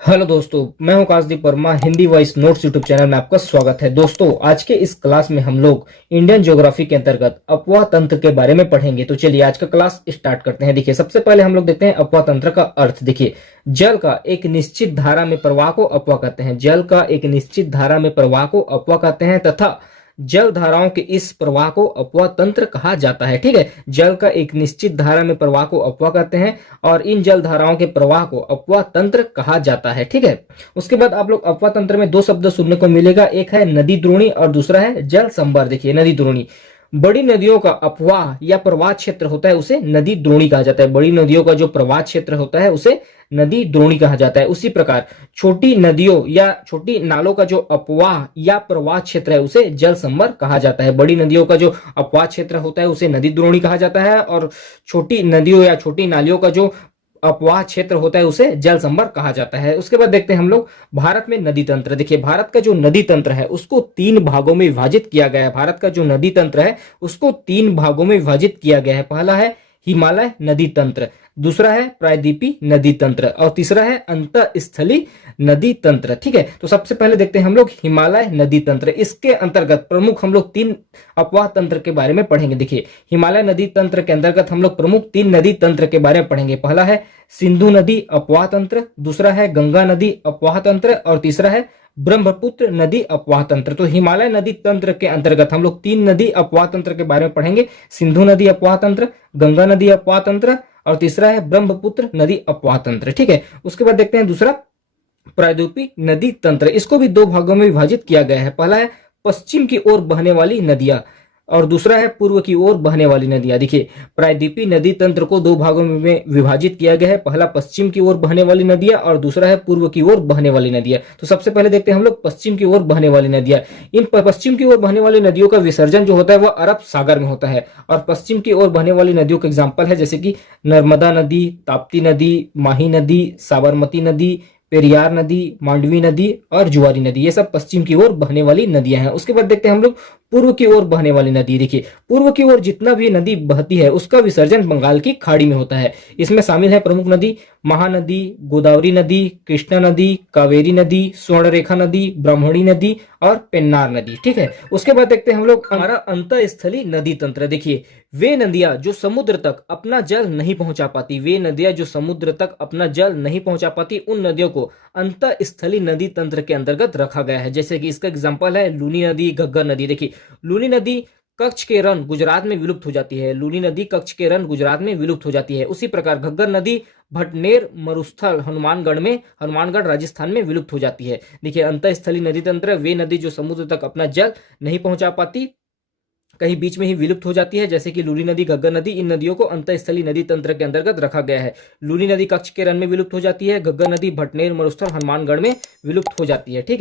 Hello दोस्तों, मैं हूं Kashdeep Verma. Hindi voice notes YouTube channel में आपका स्वागत है। दोस्तों, आज के इस क्लास में हम लोग इंडियन ज्योग्राफी के अंतर्गत अपवाह तंत्र के बारे में पढ़ेंगे। तो चलिए आज का क्लास स्टार्ट करते हैं। देखिए, सबसे पहले हम लोग देखते हैं अपवाह तंत्र का अर्थ। देखिए, जल का एक निश्चित धारा में प्रवाह को अपवाह कहते हैं। जल का एक निश्चित धारा में प्रवाह को अपवाह कहते हैं तथा जल धाराओं के इस प्रवाह को अपवाह तंत्र कहा जाता है। ठीक है, जल का एक निश्चित धारा में प्रवाह को अपवाह कहते हैं और इन जल धाराओं के प्रवाह को अपवाह तंत्र कहा जाता है। ठीक है, उसके बाद आप लोग अपवाह तंत्र में दो शब्द सुनने को मिलेगा, एक है नदी द्रोणी और दूसरा है जल संभर। देखिए, नदी द्रोणी, बड़ी नदियों का अपवाह या प्रवाह क्षेत्र होता है उसे नदी द्रोणी कहा जाता है। बड़ी नदियों का जो प्रवाह क्षेत्र होता है उसे नदी द्रोणी कहा जाता है। उसी प्रकार छोटी नदियों या छोटी नालों का जो अपवाह या प्रवाह क्षेत्र है उसे जल संभर कहा जाता है। बड़ी नदियों का जो अपवाह क्षेत्र होता है उसे नदी द्रोणी कहा जाता है और छोटी नदियों या छोटी नालियों का जो अपवाह क्षेत्र होता है उसे जल संभर कहा जाता है। उसके बाद देखते हैं हम लोग भारत में नदी तंत्र। देखिए, भारत का जो नदी तंत्र है उसको तीन भागों में विभाजित किया गया है। भारत का जो नदी तंत्र है उसको तीन भागों में विभाजित किया गया है। पहला है हिमालय नदी तंत्र, दूसरा है प्रायद्वीपीय नदी तंत्र और तीसरा है अंतःस्थलीय नदी तंत्र। ठीक है, तो सबसे पहले देखते हैं हम लोग हिमालय नदी तंत्र। इसके अंतर्गत प्रमुख हम लोग तीन अपवाह तंत्र के बारे में पढ़ेंगे। देखिए, हिमालय नदी तंत्र के अंतर्गत हम लोग प्रमुख तीन नदी तंत्र के बारे में पढ़ेंगे। पहला है सिंधु नदी अपवाह तंत्र, दूसरा है गंगा नदी अपवाह तंत्र और तीसरा है ब्रह्मपुत्र नदी अपवाह तंत्र। तो हिमालय नदी तंत्र के अंतर्गत हम लोग तीन नदी अपवाह तंत्र के बारे में पढ़ेंगे। सिंधु नदी अपवाह तंत्र, गंगा नदी अपवाह तंत्र और तीसरा है ब्रह्मपुत्र नदी अपवाह तंत्र। ठीक है, उसके बाद देखते हैं दूसरा प्रायद्वीपीय नदी तंत्र। इसको भी दो भागों में विभाजित किया गया है। पहला है पश्चिम की ओर बहने वाली नदियां और दूसरा है पूर्व की ओर बहने वाली नदियां। देखिए, प्रायद्वीपीय नदी तंत्र को दो भागों में विभाजित किया गया है। पहला पश्चिम की ओर बहने वाली नदियां और दूसरा है पूर्व की ओर बहने वाली नदियां। तो सबसे पहले देखते हैं हम लोग पश्चिम की ओर बहने वाली नदियां। इन पश्चिम की ओर बहने वाली नदियों का विसर्जन जो होता है वह अरब सागर में होता है और पश्चिम की ओर बहने वाली नदियों के एग्जाम्पल है जैसे कि नर्मदा नदी, ताप्ती नदी, माही नदी, साबरमती नदी, पेरियार नदी, मांडवी नदी और जुआरी नदी। ये सब पश्चिम की ओर बहने वाली नदियां हैं। उसके बाद देखते हैं हम लोग पूर्व की ओर बहने वाली नदी। देखिए, पूर्व की ओर जितना भी नदी बहती है उसका विसर्जन बंगाल की खाड़ी में होता है। इसमें शामिल है प्रमुख नदी महानदी, गोदावरी नदी, कृष्णा नदी, कावेरी नदी, स्वर्णरेखा नदी, ब्राह्मणी नदी और पेन्नार नदी। ठीक है, उसके बाद देखते हैं हम लोग हमारा अंतःस्थलीय नदी तंत्र। देखिए, वे नदियां जो समुद्र तक अपना जल नहीं पहुंचा पाती, वे नदियां जो समुद्र तक अपना जल नहीं पहुंचा पाती, उन नदियों को अंतःस्थलीय नदी तंत्र के अंतर्गत रखा गया है। जैसे कि इसका एग्जांपल है लूनी नदी, घग्गर नदी। देखिए, लूनी नदी कच्छ के रण गुजरात में विलुप्त हो जाती है। लूनी नदी कच्छ के रण गुजरात में विलुप्त हो जाती है। उसी प्रकार घग्गर नदी भटनेर मरुस्थल हनुमानगढ़ राजस्थान में विलुप्त हो जाती है। देखिए, अंतःस्थलीय नदी तंत्र वे नदी जो समुद्र तक अपना जल नहीं पहुंचा पाती, कहीं बीच में ही विलुप्त हो जाती है, जैसे कि लूनी नदी, घग्गर नदी। इन नदियों को अंतःस्थलीय नदी तंत्र के अंतर्गत रखा गया है। लूनी नदी कच्छ के रण में विलुप्त हो जाती है, घग्गर नदी भटनेर मरुस्थल हनुमानगढ़ में विलुप्त हो जाती है। ठीक है।